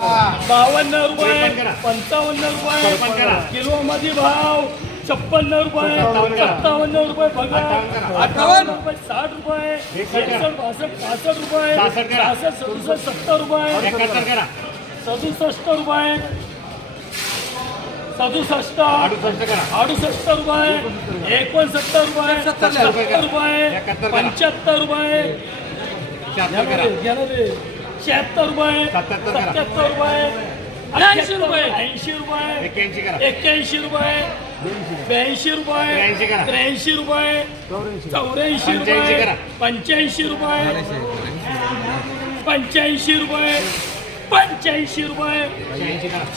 बावन्न रुपये पंचावन्न रुपये किलो मध्ये भाव छप्पन्न रुपये सत्तावन्न रुपये बघा. अठ्ठावन्न रुपये साठ रुपये एकसष्ट बासष्ट पासष्ट रुपये सहासष्ट सदुसष्ट सत्तर रुपये सदुसष्ट रुपये सदुसष्ट अडुसष्ट रुपये एकोणसत्तर रुपये सत्तर रुपये पंच्याहत्तर रुपये. शहात्तर रुपये सत्याहत्तर रुपये ऐंशी रुपये. ऐंशी रुपये एक्क्याऐंशी रुपये ब्याऐंशी रुपये त्र्याऐंशी रुपये चौऱ्याऐंशी रुपये पंच्याऐंशी रुपये पंच्याऐंशी रुपये पंच्याऐंशी रुपये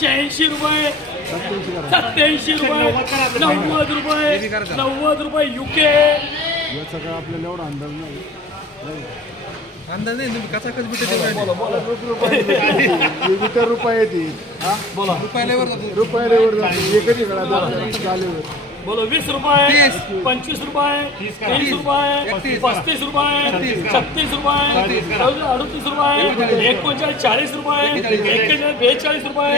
शहाऐंशी रुपये सत्याऐंशी रुपये नव्वद रुपये नव्वद रुपये युके काय आपल्याला एवढा अंदाज नाही. अंदाज नाही तुम्ही कसा कच विविध रुपये येते रुपयाला जातो. रुपयाला वर जाते. एकच इकडे चालेवर बोलो वीस रुपये. पंचवीस रुपये तीस रुपये. पस्तीस रुपये छत्तीस. रुपये अडतीस रुपये एकोणचाळीस चाळीस रुपये एक्केचाळीस बेचाळीस रुपये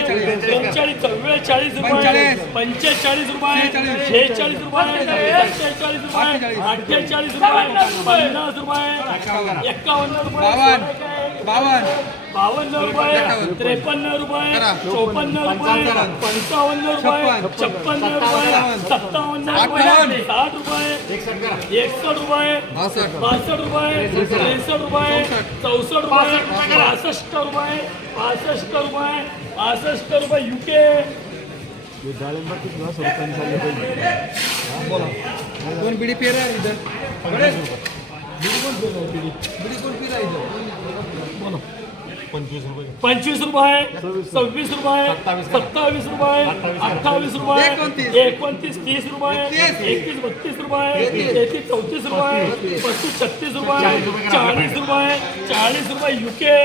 बेचाळीस चव्वेचाळीस रुपये पंचेचाळीस. रुपये शेहेचाळीस. रुपये सत्तेचाळीस रुपये अठ्ठेचाळीस. अठ्ठेचाळीस रुपये पन्नास रुपये एक्कावन्न रुपये बावन्न. बावन्न रुपये. त्रेपन्न रुपये. चौपन्न रुपये पंचावन्न. रुपये छप्पन. छप्पन्न रुपये सत्तावन्न. रुपये साठ रुपये एकसष्ट रुपये बासष्ट रुपये त्रेसष्ट रुपये चौसष्ट. रुपये पासष्ट रुपये पासष्ट रुपये पासष्ट रुपये युके दोन बिडी पेरा इथं बिडी कोण पेरा बिडी बिडी कोण पेरा इथं पंचवीस रुपये. सव्वीस रुपये. सत्तावीस रुपये अठ्ठावीस रुपये एकोणतीस. एकोणतीस तीस रुपये एकतीस. एकतीस बत्तीस रुपये तेहतीस चौतीस रुपये पस्तीस. छत्तीस रुपये चाळीस रुपये चाळीस रुपये युके